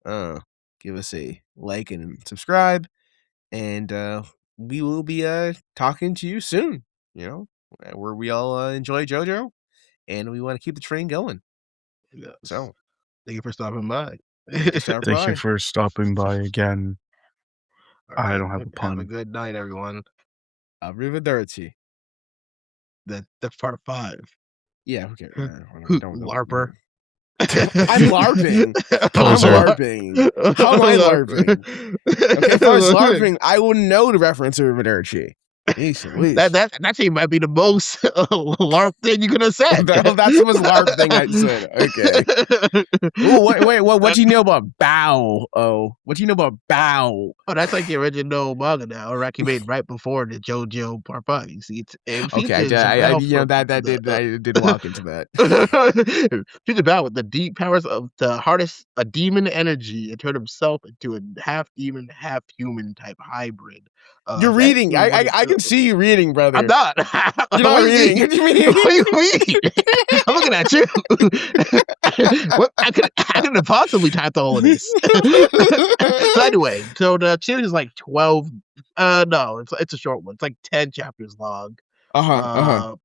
give us a like and subscribe. And we will be talking to you soon, where we all enjoy JoJo and we want to keep the train going. Yes. So, thank you for stopping by. thank you for stopping by again. Right. I don't have a pun. Have a good night, everyone. Arrivederci. That's part 5. Yeah, okay. LARPer. I'm LARPing. Poser. I'm LARPing. How am I LARPing? Okay, if I was LARPing, I wouldn't know to reference Arrivederci. Jeez Louise. That shit might be the most LARP thing you could have said. That's the most LARP thing I said. Okay. Ooh, wait, what do you know about Bao? Oh, what do you know about Bao? Oh, that's like the original manga now, or actually made right before the JoJo Part 5. You see, it Okay, features I Bell you know from that the, I did walk into that. features Bell with the deep powers of to harness a demon energy and turn himself into a half demon, half human type hybrid. You're That reading. was one of I can see you reading, brother. I'm not. You're not What do you reading. mean? What do you mean? What do you mean? I'm looking at you. What I couldn't have possibly typed all of this. So anyway, so the series is like 12. No, it's a short one. It's like 10 chapters long.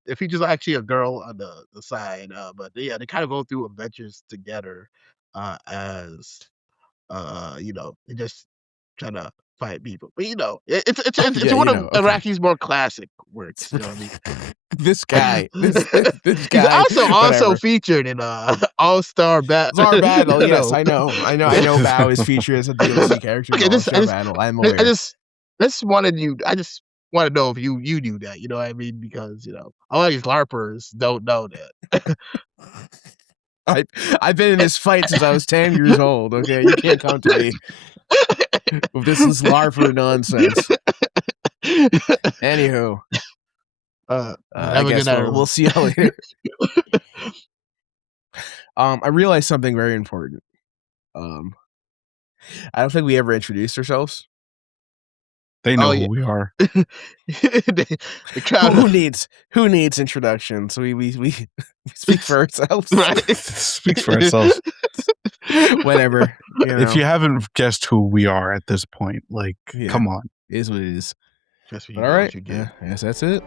It features actually a girl on the side. But yeah, they kind of go through adventures together. As they just trying to fight people. But it's Yeah, one you of know. Okay. Iraqi's more classic works. You know what I mean? This guy. This He's guy. also Whatever. featured in All Star Battle. Czar Battle. Yes, I know. Bao is featured as a DLC character in Okay, All Star Battle. I'm I aware. just wanted you. I just want to know if you knew that. You know what I mean? Because a lot of these LARPers don't know that. I've been in this fight since I was 10 years old. Okay, you can't come to me with this LARPer nonsense. Anywho, I guess we'll see you later. I realized something very important. I don't think we ever introduced ourselves. They know who we are. The crowd who needs introductions? We speak for ourselves. Right? Speaks for ourselves. Whatever. If you haven't guessed who we are at this point, come on. It is what it is. Just for All right. Yeah, I guess that's it.